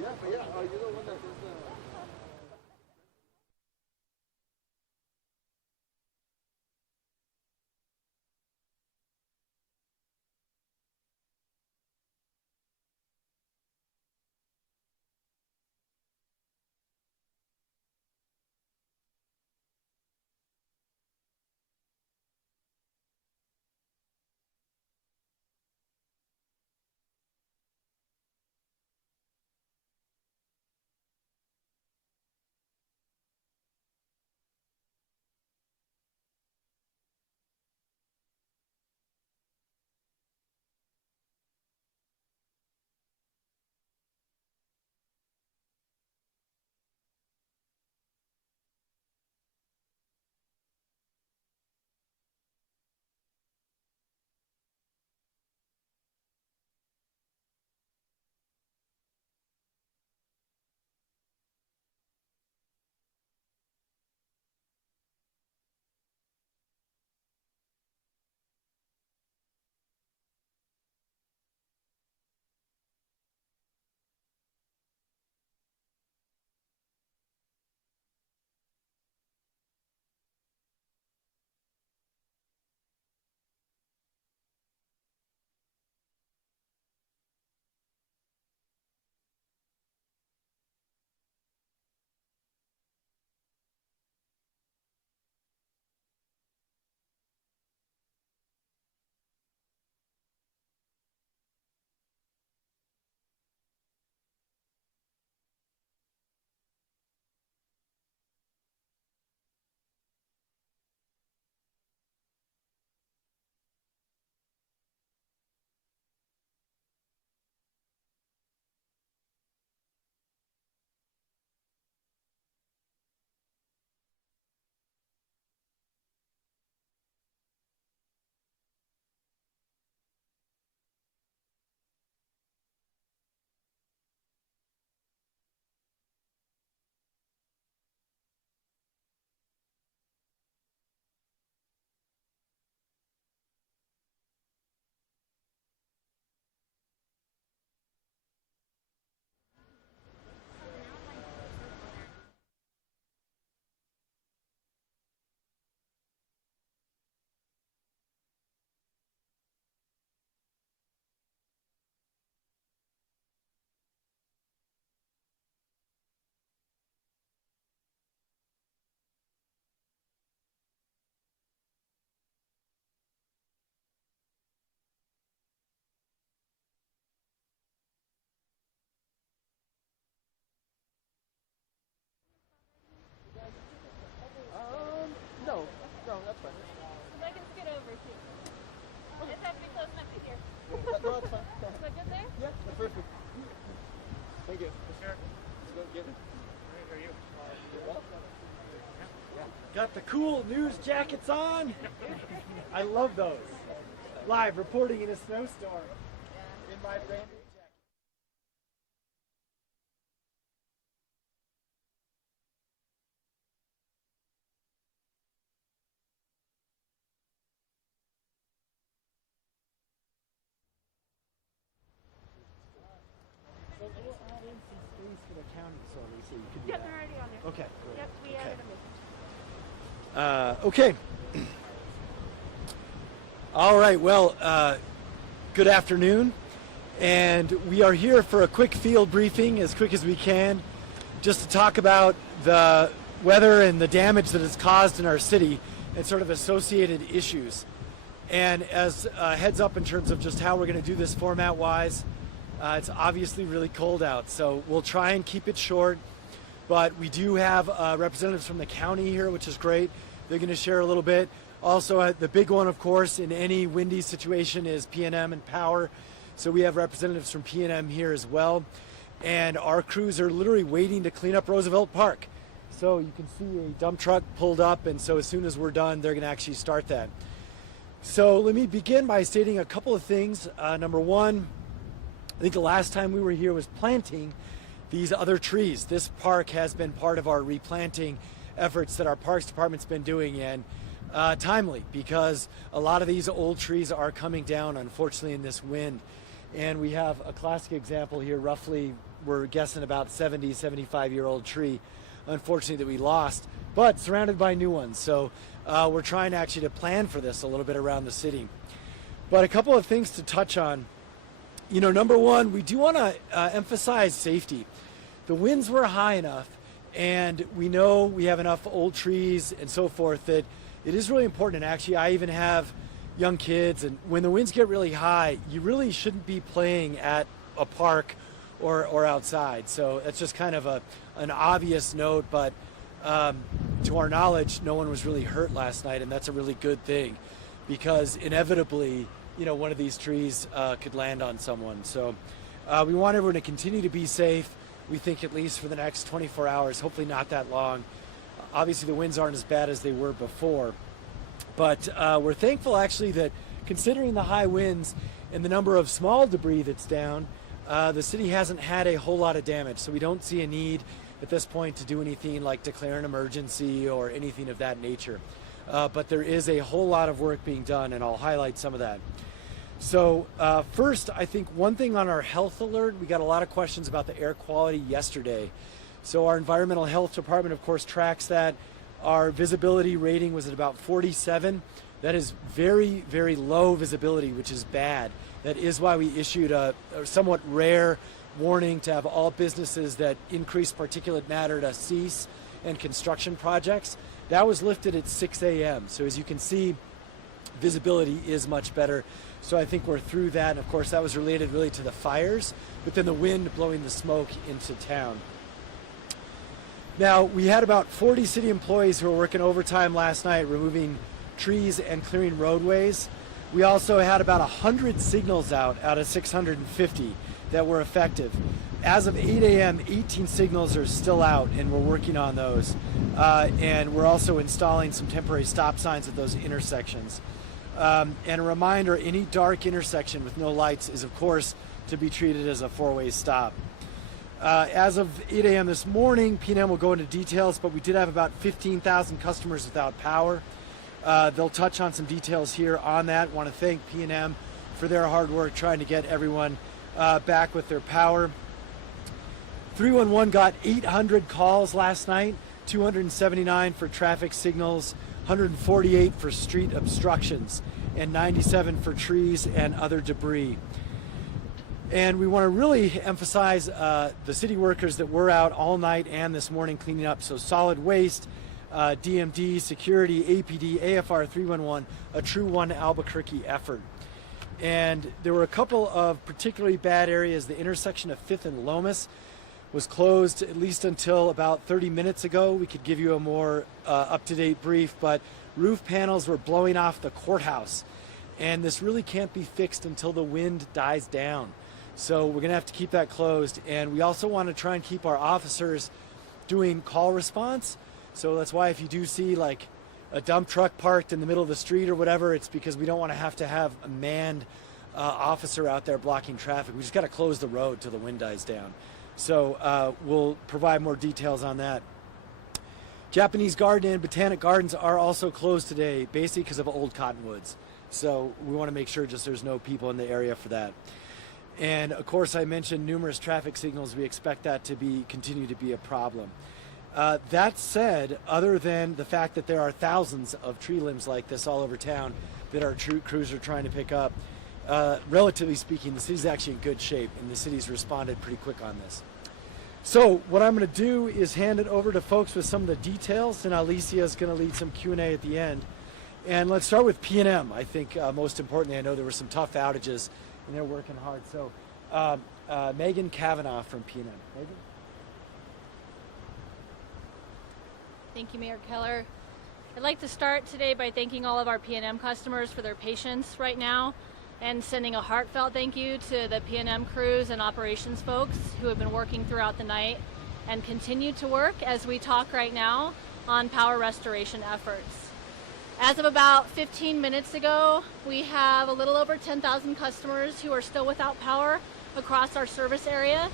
Yeah, but yeah, you're the one that does the... No, that's fine. Because I can skid over too. Okay. Just have to be close enough to here. No, that's fine. Is that good there? Yeah, that's perfect. Thank you. Sure. Let's go get it. Are you? Got the cool news jackets on. I love those. Live reporting in a snowstorm. In my brand new jacket. So we'll add in some space for the county, so Lisa, you could do Yep, that. they're already on there. Okay, great. Yep, we Okay. added them in. Okay. All right, well, good afternoon. And we are here for a quick field briefing, as quick as we can, just to talk about the weather and the damage that it's caused in our city and sort of associated issues. And as a heads up in terms of just how we're going to do this format-wise, it's obviously really cold out, so we'll try and keep it short. But we do have representatives from the county here, which is great. They're going to share a little bit. Also, the big one, of course, in any windy situation is PNM and power. So we have representatives from PNM here as well. And our crews are literally waiting to clean up Roosevelt Park. So you can see a dump truck pulled up, and so as soon as we're done, they're going to actually start that. So let me begin by stating a couple of things. Number one, I think the last time we were here was planting these other trees. This park has been part of our replanting efforts that our Parks Department's been doing, and timely, because a lot of these old trees are coming down, unfortunately, in this wind. And we have a classic example here, roughly, we're guessing about 70, 75-year-old tree, unfortunately, that we lost, but surrounded by new ones. So we're trying actually to plan for this a little bit around the city. But a couple of things to touch on. You know, number one, we do want to emphasize safety. The winds were high enough, and we know we have enough old trees and so forth that it is really important. And actually, I even have young kids, and when the winds get really high, you really shouldn't be playing at a park or outside. So that's just kind of an obvious note, but to our knowledge, no one was really hurt last night, and that's a really good thing, because inevitably, you know, one of these trees could land on someone. So we want everyone to continue to be safe. We think at least for the next 24 hours, hopefully not that long. Obviously the winds aren't as bad as they were before, but we're thankful actually that, considering the high winds and the number of small debris that's down, the city hasn't had a whole lot of damage. So we don't see a need at this point to do anything like declare an emergency or anything of that nature. But there is a whole lot of work being done, and I'll highlight some of that. So first, I think one thing on our health alert, we got a lot of questions about the air quality yesterday. So our environmental health department, of course, tracks that. Our visibility rating was at about 47. That is very, very low visibility, which is bad. That is why we issued a somewhat rare warning to have all businesses that increase particulate matter to cease, and construction projects. That was lifted at 6 a.m. So as you can see, visibility is much better. So I think we're through that. And of course, that was related really to the fires, but then the wind blowing the smoke into town. Now, we had about 40 city employees who were working overtime last night, removing trees and clearing roadways. We also had about 100 signals out of 650 that were effective. As of 8 a.m., 18 signals are still out, and we're working on those. And we're also installing some temporary stop signs at those intersections. And a reminder, any dark intersection with no lights is, of course, to be treated as a four-way stop. As of 8 a.m. this morning, PNM will go into details, but we did have about 15,000 customers without power. They'll touch on some details here on that. Want to thank PNM for their hard work trying to get everyone back with their power. 311 got 800 calls last night, 279 for traffic signals, 148 for street obstructions, and 97 for trees and other debris. And we want to really emphasize the city workers that were out all night and this morning cleaning up. So solid waste, DMD, security, APD, AFR 311, a true one Albuquerque effort. And there were a couple of particularly bad areas. The intersection of 5th and Lomas was closed at least until about 30 minutes ago. We could give you a more up-to-date brief, but roof panels were blowing off the courthouse. And this really can't be fixed until the wind dies down. So we're gonna have to keep that closed. And we also want to try and keep our officers doing call response. So that's why if you do see like a dump truck parked in the middle of the street or whatever, it's because we don't want to have a manned officer out there blocking traffic. We just got to close the road till the wind dies down. So we'll provide more details on that. Japanese Garden and Botanic Gardens are also closed today, basically because of old cottonwoods. So we want to make sure just there's no people in the area for that. And of course, I mentioned numerous traffic signals. We expect that to continue to be a problem. That said, other than the fact that there are thousands of tree limbs like this all over town that our crews are trying to pick up, relatively speaking, the city's actually in good shape, and the city's responded pretty quick on this. So what I'm going to do is hand it over to folks with some of the details, and Alicia is going to lead some Q&A at the end. And let's start with PNM. I think most importantly, I know there were some tough outages, and they're working hard. So Megan Kavanaugh from PNM. Megan? Thank you, Mayor Keller. I'd like to start today by thanking all of our PNM customers for their patience right now, and sending a heartfelt thank you to the PNM crews and operations folks who have been working throughout the night and continue to work as we talk right now on power restoration efforts. As of about 15 minutes ago, we have a little over 10,000 customers who are still without power across our service area.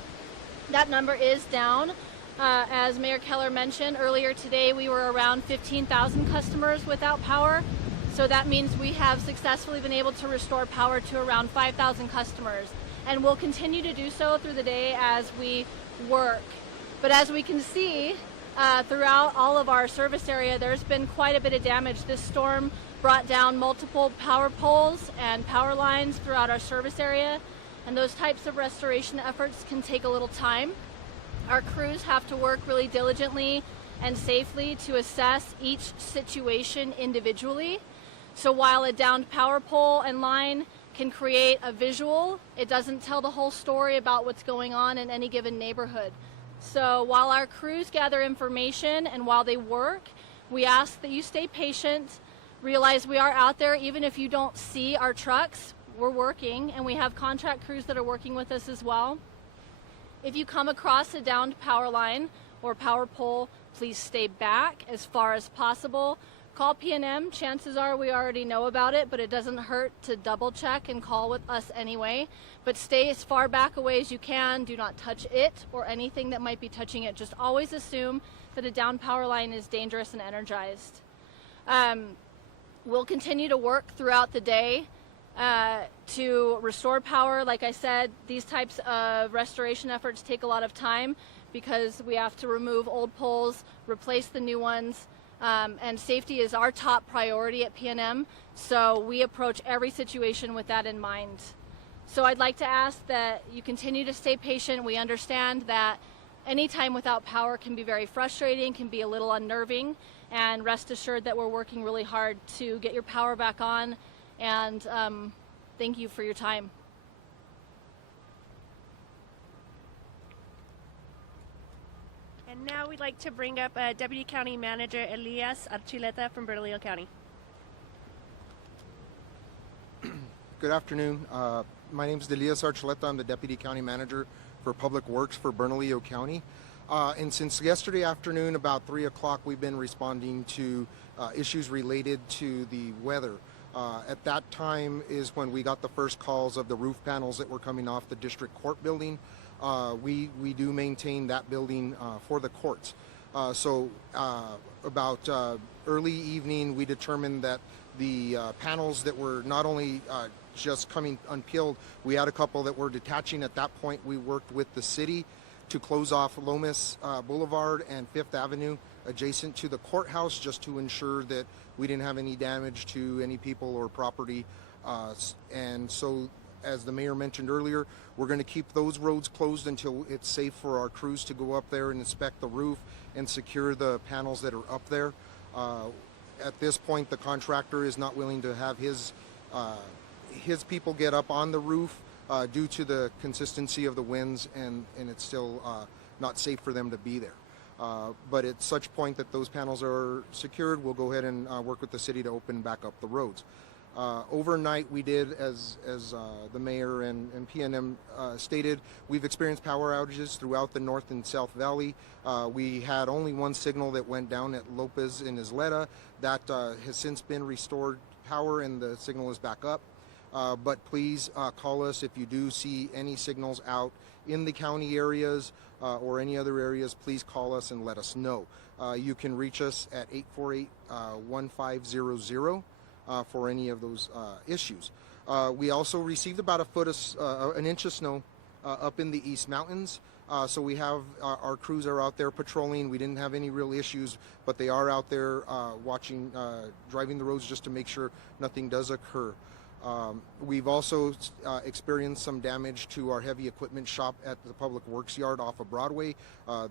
That number is down. As Mayor Keller mentioned earlier today, we were around 15,000 customers without power. So that means we have successfully been able to restore power to around 5,000 customers. and we'll continue to do so through the day as we work. But as we can see, throughout all of our service area, there's been quite a bit of damage. This storm brought down multiple power poles and power lines throughout our service area, and those types of restoration efforts can take a little time. Our crews have to work really diligently and safely to assess each situation individually. So while a downed power pole and line can create a visual, it doesn't tell the whole story about what's going on in any given neighborhood. So while our crews gather information and while they work, we ask that you stay patient, realize we are out there even if you don't see our trucks. We're working, and we have contract crews that are working with us as well. If you come across a downed power line or power pole, please stay back as far as possible. Call PNM. Chances are we already know about it, but it doesn't hurt to double check and call with us anyway. But stay as far back away as you can. Do not touch it or anything that might be touching it. Just always assume that a downed power line is dangerous and energized. We'll continue to work throughout the day to restore power. Like I said, these types of restoration efforts take a lot of time because we have to remove old poles, replace the new ones, and safety is our top priority at PNM, so we approach every situation with that in mind. So I'd like to ask that you continue to stay patient. We understand that any time without power can be very frustrating, can be a little unnerving, and rest assured that we're working really hard to get your power back on, and thank you for your time. And now we'd like to bring up Deputy County Manager Elias Archuleta from Bernalillo County. Good afternoon. My name is Elias Archuleta. I'm the Deputy County Manager for Public Works for Bernalillo County. And since yesterday afternoon, about 3 o'clock, we've been responding to issues related to the weather. At that time is when we got the first calls of the roof panels that were coming off the district court building. We do maintain that building for the courts. So about early evening, we determined that the panels that were not only just coming unpeeled, we had a couple that were detaching. At that point, we worked with the city to close off Lomas Boulevard and 5th Avenue adjacent to the courthouse just to ensure that we didn't have any damage to any people or property. And so, as the mayor mentioned earlier, we're going to keep those roads closed until it's safe for our crews to go up there and inspect the roof and secure the panels that are up there. At this point, the contractor is not willing to have his people get up on the roof due to the consistency of the winds, and it's still not safe for them to be there. But at such point that those panels are secured, we'll go ahead and work with the city to open back up the roads. Overnight, we did, as the mayor and PNM stated, we've experienced power outages throughout the North and South Valley. We had only one signal that went down at Lopez in Isleta. That has since been restored power, and the signal is back up. But please call us if you do see any signals out in the county areas or any other areas. Please call us and let us know. You can reach us at 848-1500 for any of those issues. We also received about an inch of snow up in the East Mountains. So we have our crews are out there patrolling. We didn't have any real issues, but they are out there watching, driving the roads just to make sure nothing does occur. We've also experienced some damage to our heavy equipment shop at the Public Works Yard off of Broadway.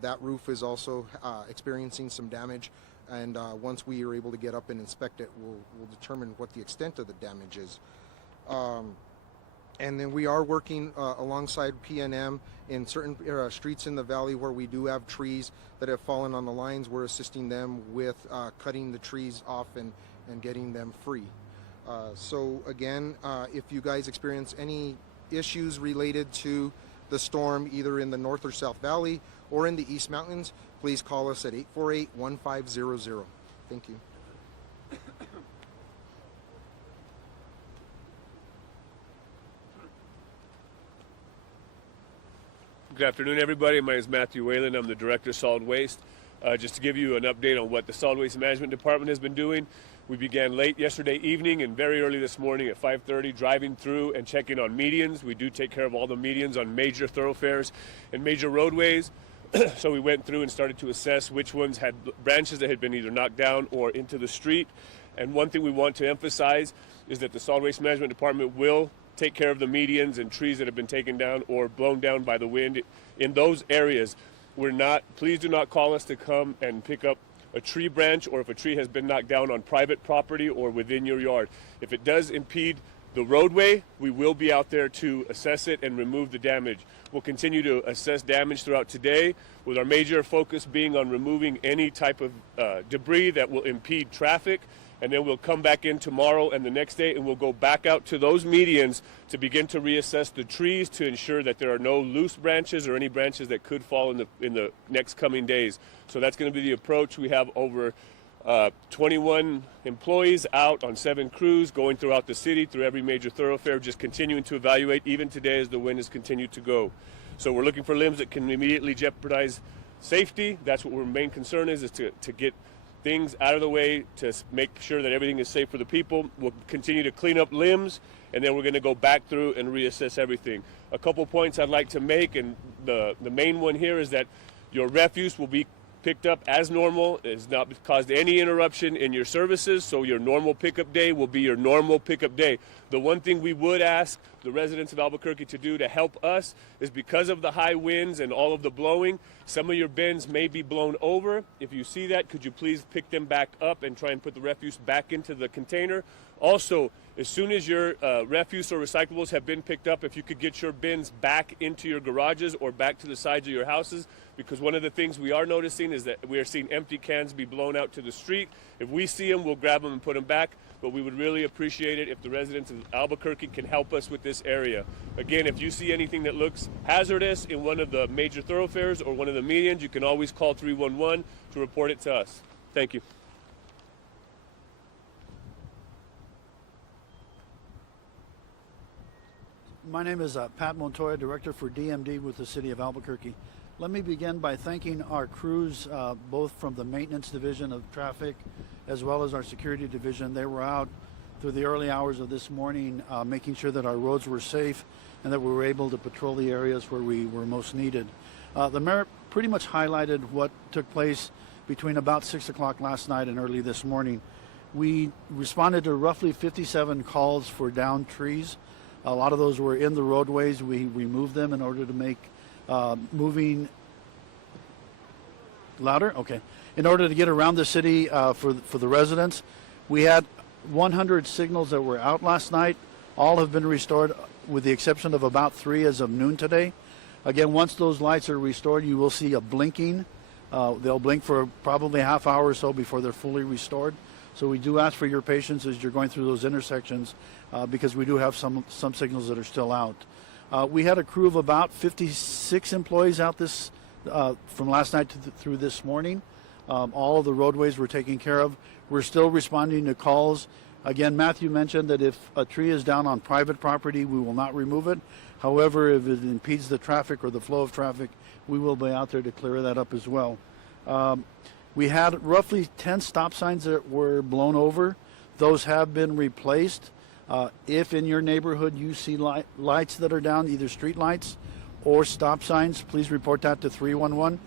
That roof is also experiencing some damage, and once we are able to get up and inspect it, we'll determine what the extent of the damage is. And then we are working alongside PNM in certain streets in the valley where we do have trees that have fallen on the lines. We're assisting them with cutting the trees off and getting them free. So again, if you guys experience any issues related to the storm, either in the North or South Valley or in the East Mountains, please call us at 848-1500. Thank you. Good afternoon, everybody. My name is Matthew Whalen. I'm the Director of Solid Waste. just to give you an update on what the Solid Waste Management Department has been doing. We began late yesterday evening and very early this morning at 5:30 driving through and checking on medians. We do take care of all the medians on major thoroughfares and major roadways. So we went through and started to assess which ones had branches that had been either knocked down or into the street. And one thing we want to emphasize is that the Solid Waste Management Department will take care of the medians and trees that have been taken down or blown down by the wind in those areas. Please do not call us to come and pick up a tree branch or if a tree has been knocked down on private property or within your yard. If it does impede the roadway, we will be out there to assess it and remove the damage. We'll continue to assess damage throughout today, with our major focus being on removing any type of debris that will impede traffic. And then we'll come back in tomorrow and the next day, and we'll go back out to those medians to begin to reassess the trees to ensure that there are no loose branches or any branches that could fall in the next coming days. So that's going to be the approach. We have over 21 employees out on 7 crews going throughout the city, through every major thoroughfare, just continuing to evaluate even today as the wind has continued to go. So we're looking for limbs that can immediately jeopardize safety. That's what our main concern is to get things out of the way to make sure that everything is safe for the people. We'll continue to clean up limbs, and then we're going to go back through and reassess everything. A couple points I'd like to make, and the main one here is that your refuse will be picked up as normal. It has not caused any interruption in your services, so your normal pickup day will be your normal pickup day. The one thing we would ask the residents of Albuquerque to do to help us is, because of the high winds and all of the blowing, some of your bins may be blown over. If you see that, could you please pick them back up and try and put the refuse back into the container? Also, as soon as your refuse or recyclables have been picked up, if you could get your bins back into your garages or back to the sides of your houses, because one of the things we are noticing is that we are seeing empty cans be blown out to the street. If we see them, we'll grab them and put them back, but we would really appreciate it if the residents of Albuquerque can help us with this area. Again, if you see anything that looks hazardous in one of the major thoroughfares or one of the medians, you can always call 311 to report it to us. Thank you. My name is Pat Montoya, Director for DMD with the City of Albuquerque. Let me begin by thanking our crews, both from the Maintenance Division of Traffic as well as our Security Division. They were out through the early hours of this morning making sure that our roads were safe and that we were able to patrol the areas where we were most needed. The mayor pretty much highlighted what took place between about 6 o'clock last night and early this morning. We responded to roughly 57 calls for downed trees. A lot of those were in the roadways. We removed them in order to make moving louder. Okay. In order to get around the city for the residents, we had 100 signals that were out last night. All have been restored, with the exception of about 3 as of noon today. Again, once those lights are restored, you will see a blinking. They'll blink for probably a half hour or so before they're fully restored. So we do ask for your patience as you're going through those intersections because we do have some signals that are still out. We had a crew of about 56 employees out this from last night through this morning. All of the roadways were taken care of. We're still responding to calls. Again, Matthew mentioned that if a tree is down on private property, we will not remove it. However, if it impedes the traffic or the flow of traffic, we will be out there to clear that up as well. We had roughly 10 stop signs that were blown over. Those have been replaced. If in your neighborhood you see lights that are down, either street lights or stop signs, please report that to 311.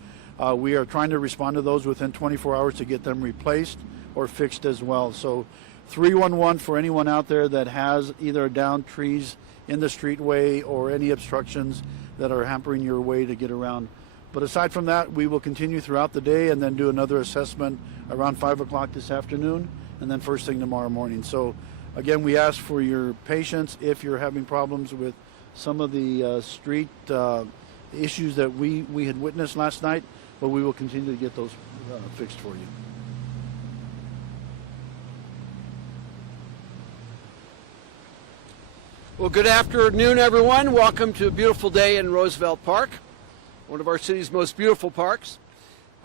We are trying to respond to those within 24 hours to get them replaced or fixed as well. So 311 for anyone out there that has either downed trees in the streetway or any obstructions that are hampering your way to get around. But aside from that, we will continue throughout the day and then do another assessment around 5 o'clock this afternoon and then first thing tomorrow morning. So again, we ask for your patience if you're having problems with some of the street issues that we had witnessed last night, but we will continue to get those fixed for you. Well, good afternoon, everyone. Welcome to a beautiful day in Roosevelt Park, one of our city's most beautiful parks.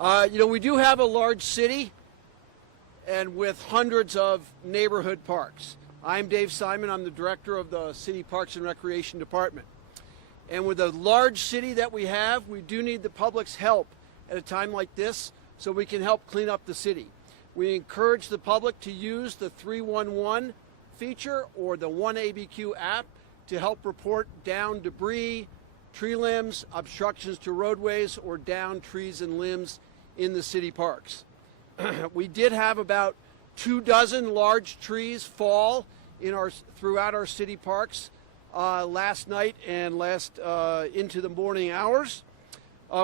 We do have a large city and with hundreds of neighborhood parks. I'm Dave Simon. I'm the director of the City Parks and Recreation Department. And with a large city that we have, we do need the public's help at a time like this so we can help clean up the city. We encourage the public to use the 311 feature or the 1ABQ app to help report down debris, tree limbs, obstructions to roadways, or down trees and limbs in the city parks. We did have about 24 large trees fall throughout our city parks last night and into the morning hours.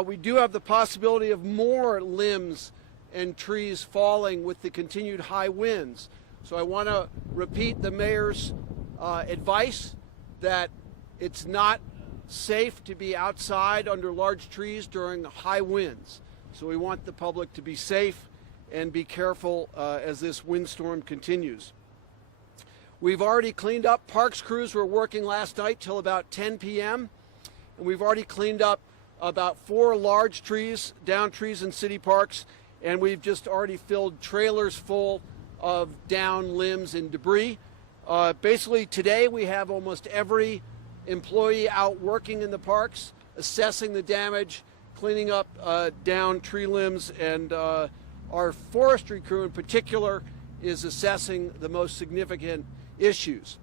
We do have the possibility of more limbs and trees falling with the continued high winds. So I want to repeat the mayor's advice that it's not safe to be outside under large trees during high winds. So we want the public to be safe and be careful as this windstorm continues. We've already cleaned up. Parks crews were working last night till about 10 p.m. and we've already cleaned up about 4 large trees, down trees in city parks, and we've just already filled trailers full of down limbs and debris. Basically today we have almost every employee out working in the parks, assessing the damage, cleaning up down tree limbs, and our forestry crew in particular is assessing the most significant issues.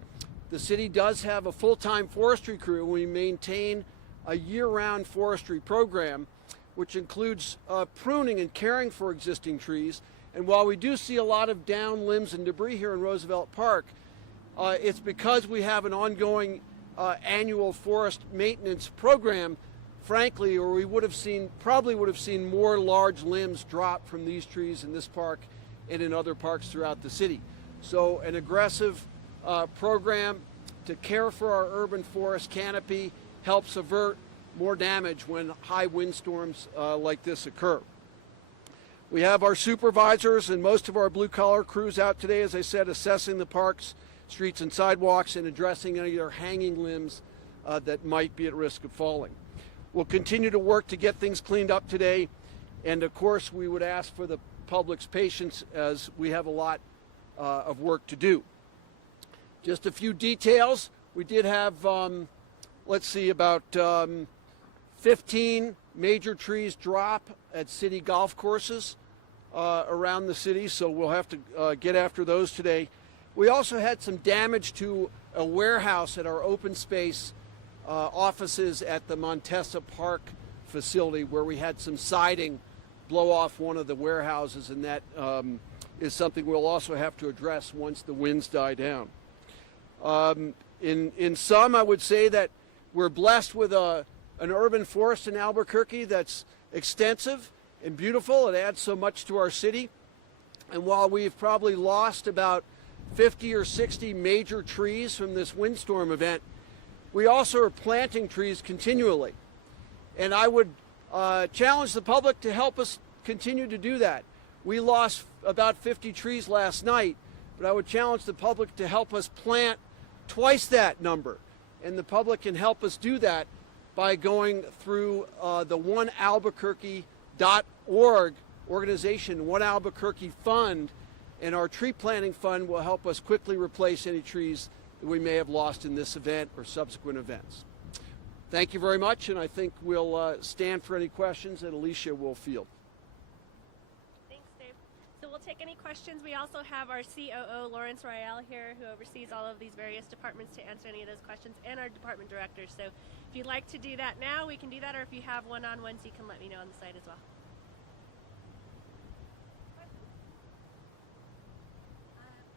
The city does have a full-time forestry crew. We maintain a year-round forestry program which includes pruning and caring for existing trees. And while we do see a lot of down limbs and debris here in Roosevelt Park, it's because we have an ongoing annual forest maintenance program, frankly, or we probably would have seen more large limbs drop from these trees in this park and in other parks throughout the city. So an aggressive program to care for our urban forest canopy helps avert more damage when high windstorms like this occur. We have our supervisors and most of our blue-collar crews out today, as I said, assessing the parks, streets, and sidewalks and addressing any of their hanging limbs that might be at risk of falling. We'll continue to work to get things cleaned up today, and of course we would ask for the public's patience as we have a lot of work to do. Just a few details. We did have, about 15 major trees drop at city golf courses around the city, so we'll have to get after those today. We also had some damage to a warehouse at our open space offices at the Montesa Park facility, where we had some siding blow off one of the warehouses, and that is something we'll also have to address once the winds die down. In sum, I would say that we're blessed with an urban forest in Albuquerque that's extensive and beautiful. It adds so much to our city. And while we've probably lost about 50 or 60 major trees from this windstorm event, we also are planting trees continually. And I would challenge the public to help us continue to do that. We lost about 50 trees last night, but I would challenge the public to help us plant twice that number. And the public can help us do that by going through the onealbuquerque.org organization, One Albuquerque Fund, and our tree planting fund will help us quickly replace any trees that we may have lost in this event or subsequent events. Thank you very much, and I think we'll stand for any questions that Alicia will field. Thanks, Dave. So we'll take any questions. We also have our COO, Lawrence Royale, here, who oversees all of these various departments to answer any of those questions, and our department directors. So if you'd like to do that now, we can do that, or if you have one-on-ones, you can let me know on the site as well.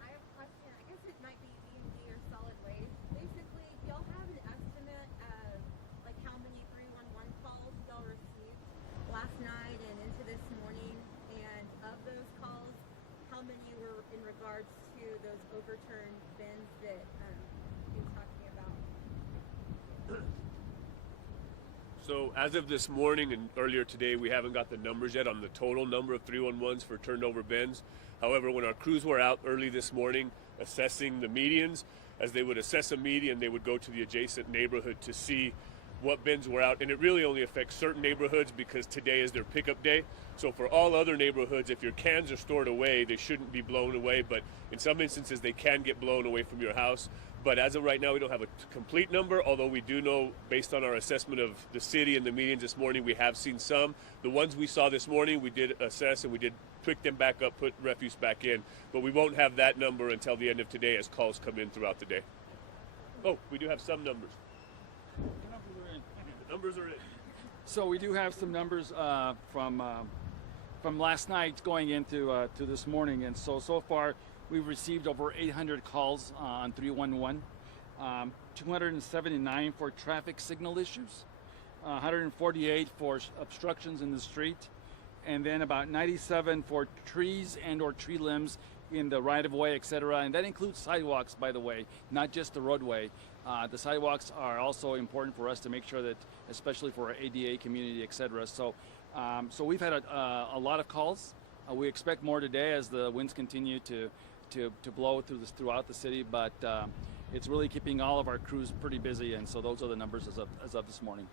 I have a question. I guess it might be D&D or solid waste. Basically, y'all have an estimate of like how many 311 calls y'all received last night and into this morning, and of those calls, how many were in regards to those overturned bins that you were talking about? So as of this morning and earlier today, we haven't got the numbers yet on the total number of 311s for turned over bins. However, when our crews were out early this morning assessing the medians, as they would assess a median, they would go to the adjacent neighborhood to see what bins were out, and it really only affects certain neighborhoods because today is their pickup day. So for all other neighborhoods, if your cans are stored away, they shouldn't be blown away, but in some instances they can get blown away from your house. But as of right now, we don't have a complete number, although we do know, based on our assessment of the city and the meetings this morning, we have seen some. The ones we saw this morning, we did assess and we did pick them back up, put refuse back in, but we won't have that number until the end of today as calls come in throughout the day. Oh, we do have some numbers. The numbers are in. So we do have some numbers from last night going into to this morning, and so far we've received over 800 calls on 311, 279 for traffic signal issues, 148 for obstructions in the street, and then about 97 for trees and or tree limbs in the right-of-way, etc. And that includes sidewalks, by the way, not just the roadway. The sidewalks are also important for us to make sure that, especially for our ADA community, etc. So we've had a lot of calls. We expect more today as the winds continue to blow throughout the city, but it's really keeping all of our crews pretty busy, and so those are the numbers as of this morning.